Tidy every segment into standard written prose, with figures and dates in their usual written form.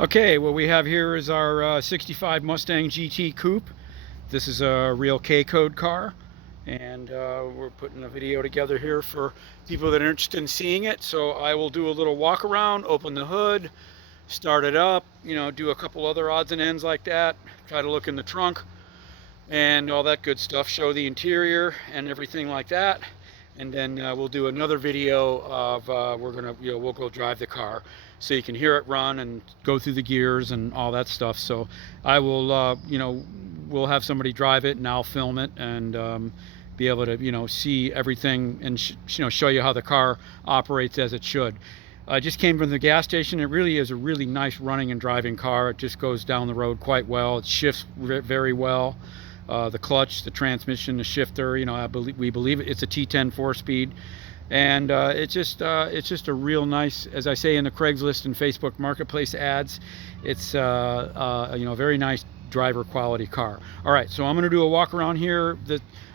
Okay, what we have here is our 65 Mustang GT Coupe. This is a real K-code car, and we're putting a video together here for people that are interested in seeing it. So I will do a little walk around, open the hood, start it up, do a couple other odds and ends like that, try to look in the trunk and all that good stuff, show the interior and everything like that. And then we'll do another video of we'll go drive the car so you can hear it run and go through the gears and all that stuff. So I will we'll have somebody drive it and I'll film it and be able to see everything and show you how the car operates as it should. I just came from the gas station. It really is a really nice running and driving car. It just goes down the road quite well. It shifts very well. The clutch, the transmission, the shifter, we believe it's a T10 4-speed, and it's just a real nice, as I say in the Craigslist and Facebook Marketplace ads, it's a very nice driver quality car. All right, so I'm going to do a walk around here.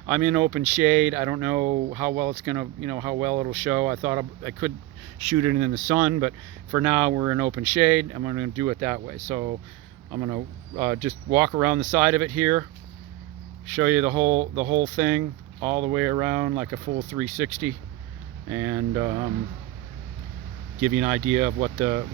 I'm in open shade. I don't know how well it's going to, how well it'll show. I thought I could shoot it in the sun, but for now we're in open shade. I'm going to do it that way. So I'm going to just walk around the side of it here, show you the whole thing all the way around like a full 360, and give you an idea of what the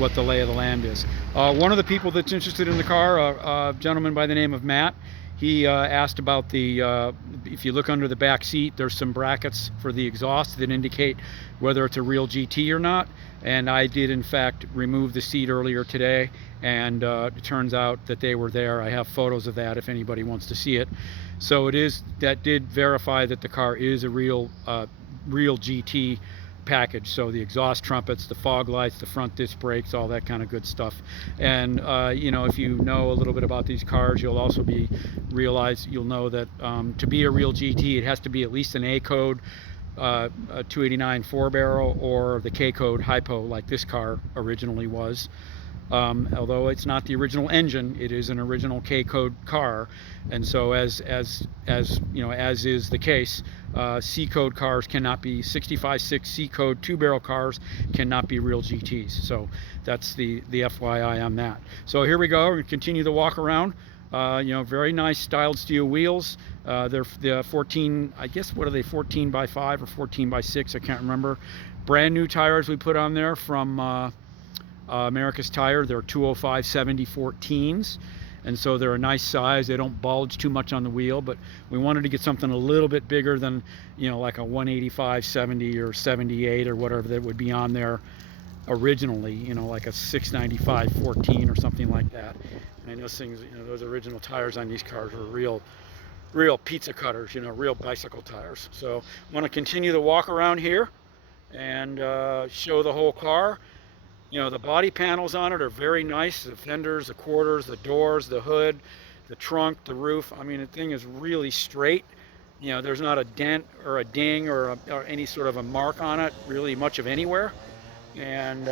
lay of the land is. One of the people that's interested in the car, a gentleman by the name of Matt, he asked about if you look under the back seat, there's some brackets for the exhaust that indicate whether it's a real GT or not. And I did in fact remove the seat earlier today, and it turns out that they were there. I have photos of that if anybody wants to see it. So that did verify that the car is a real GT package. So the exhaust trumpets, the fog lights, the front disc brakes, all that kind of good stuff. And if you know a little bit about these cars, you'll also you'll know that to be a real GT, it has to be at least an A-code, a 289 4-barrel, or the K-code hypo like this car originally was. Although it's not the original engine, it is an original K-code car, and so as is the case, C-code cars cannot be 65.6 C-code 2-barrel cars cannot be real GTs. So that's the FYI on that. So here we go. We're going to continue the walk around. Very nice styled steel wheels. They're 14, I guess, what are they, 14 by 5 or 14 by 6? I can't remember. Brand new tires we put on there from America's Tire. They're 205/70 14s, and so they're a nice size. They don't bulge too much on the wheel, but we wanted to get something a little bit bigger than like a 185/70 or 78 or whatever that would be on there originally, like a 695 14 or something like that. And those things, those original tires on these cars were real pizza cutters, real bicycle tires. So I'm going to continue the walk around here and show the whole car. The body panels on it are very nice. The fenders, the quarters, the doors, the hood, the trunk, the roof. I mean, the thing is really straight. There's not a dent or a ding or any sort of a mark on it, really much of anywhere. And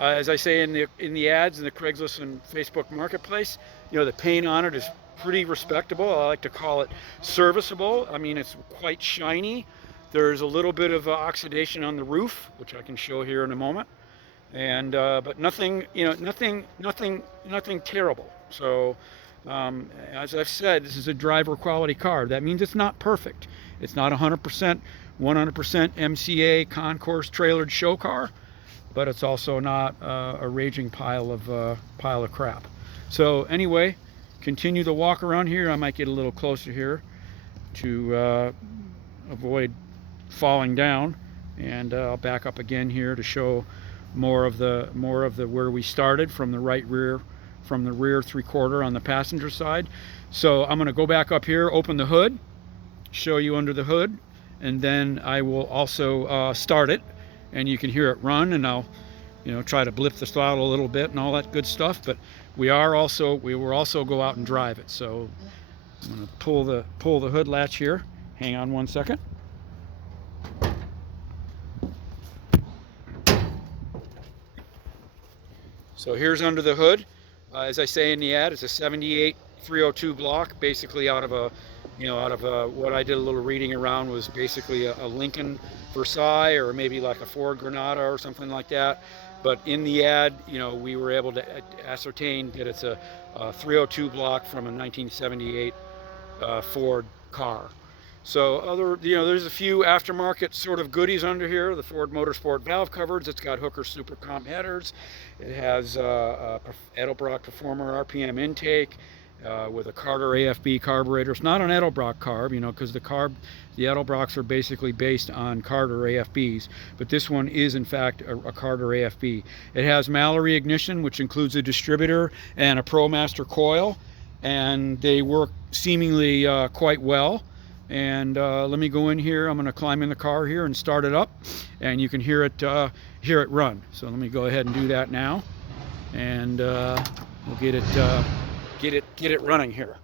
as I say in the ads in the Craigslist and Facebook Marketplace, the paint on it is pretty respectable. I like to call it serviceable. I mean, it's quite shiny. There's a little bit of oxidation on the roof, which I can show here in a moment. And but nothing terrible. So as I've said, this is a driver quality car. That means it's not perfect. It's not 100% MCA concourse trailered show car, but it's also not a raging pile of crap. So anyway, continue the walk around here. I might get a little closer here to avoid falling down, and I'll back up again here to show more of the where we started from the rear 3/4 on the passenger side. So I'm going to go back up here, open the hood, show you under the hood, and then I will also start it, and you can hear it run, and I'll try to blip the throttle a little bit and all that good stuff. But we will also go out and drive it. So I'm going to pull the hood latch here. Hang on one second. So here's under the hood. As I say in the ad, it's a 78 302 block, basically out of a You know, out of what I did a little reading around was basically a Lincoln Versailles or maybe like a Ford Granada or something like that. But in the ad, you know, we were able to ascertain that it's a 302 block from a 1978 Ford car. So you know, there's a few aftermarket sort of goodies under here. The Ford Motorsport valve covers. It's got Hooker Super Comp headers. It has Edelbrock Performer RPM intake with a Carter AFB carburetor. It's not an Edelbrock carb, you know, because the Edelbrocks are basically based on Carter AFBs, but this one is in fact a Carter AFB. It has Mallory ignition, which includes a distributor and a ProMaster coil, and they work seemingly quite well. And let me go in here. I'm going to climb in the car here and start it up, and you can hear it run. So let me go ahead and do that now, and we'll get it running here.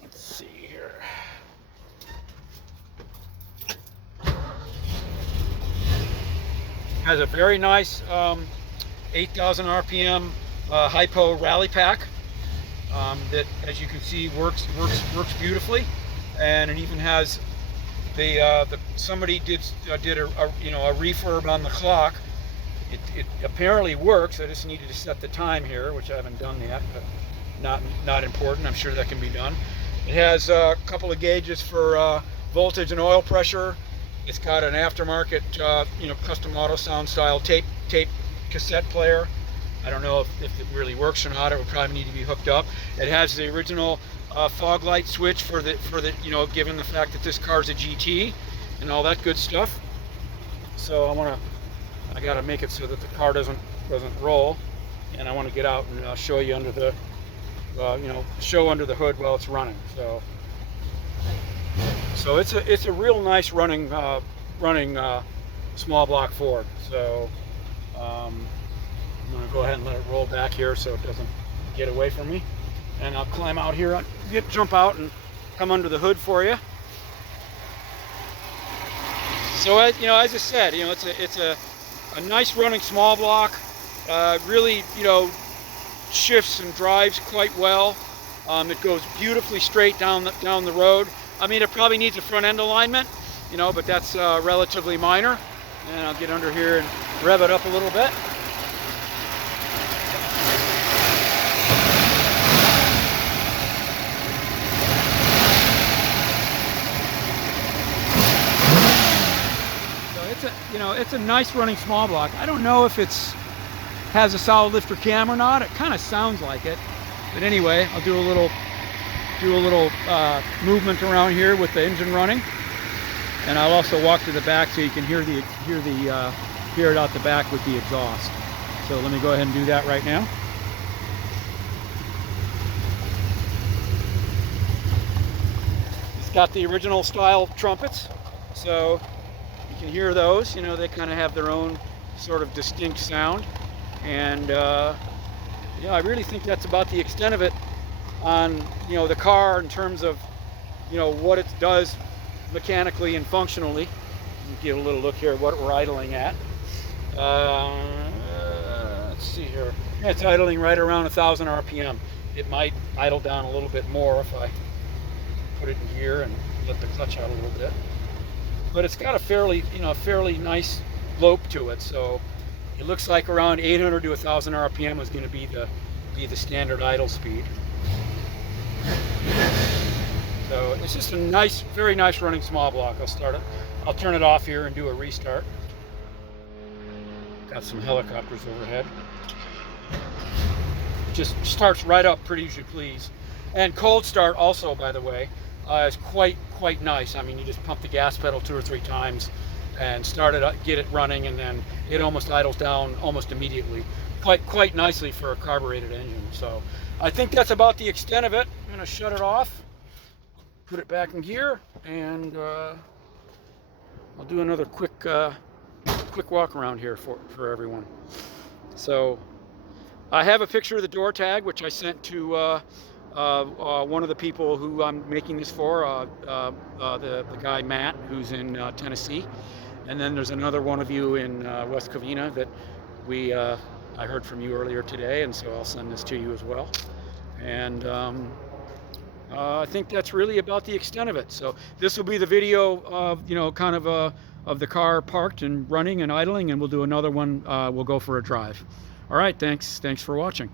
Let's see here. Has a very nice 8,000 RPM hypo rally pack that, as you can see, works beautifully. And it even has somebody did a you know, a refurb on the clock. It apparently works. I just needed to set the time here, which I haven't done yet, but not important. I'm sure that can be done. It has a couple of gauges for voltage and oil pressure. It's got an aftermarket you know, custom auto sound style tape cassette player. I don't know if it really works or not. It would probably need to be hooked up. It has the original fog light switch for the you know, given the fact that this car's a GT and all that good stuff. So I got to make it so that the car doesn't roll, and I want to get out and show you under the you know, show under the hood while it's running. So it's a real nice running small block Ford. So I'm going to go ahead and let it roll back here so it doesn't get away from me. And I'll climb out here, jump out and come under the hood for you. So as you know, as I said, you know, it's a nice running small block. Really, you know, shifts and drives quite well. It goes beautifully straight down the road. I mean, it probably needs a front end alignment, you know, but that's relatively minor. And I'll get under here and rev it up a little bit. You know, it's a nice running small block. I don't know if has a solid lifter cam or not. It kind of sounds like it, but anyway, I'll do a little movement around here with the engine running, and I'll also walk to the back so you can hear it out the back with the exhaust. So let me go ahead and do that right now. It's got the original style trumpets, so you can hear those. You know, they kind of have their own sort of distinct sound, and yeah, I really think that's about the extent of it on, you know, the car in terms of, you know, what it does mechanically and functionally. Give a little look here at what we're idling at. Let's see here. Yeah, it's idling right around 1,000 RPM. It might idle down a little bit more if I put it in gear and let the clutch out a little bit. But it's got a fairly nice lope to it, so it looks like around 800 to 1,000 RPM is going to be the standard idle speed. So it's just a nice, very nice running small block. I'll turn it off here and do a restart. Got some helicopters overhead. It just starts right up pretty as you please. And cold start also, by the way, is quite nice. I mean, you just pump the gas pedal 2 or 3 times and start it up, get it running, and then it almost idles down almost immediately. Quite nicely for a carbureted engine. So I think that's about the extent of it. I'm going to shut it off, put it back in gear, and I'll do another quick walk around here for everyone. So I have a picture of the door tag, which I sent to one of the people who I'm making this for, the guy Matt, who's in Tennessee, and then there's another one of you in West Covina that I heard from you earlier today, and so I'll send this to you as well. And I think that's really about the extent of it. So this will be the video of, kind of the car parked and running and idling, and we'll do another one. We'll go for a drive. All right, thanks for watching.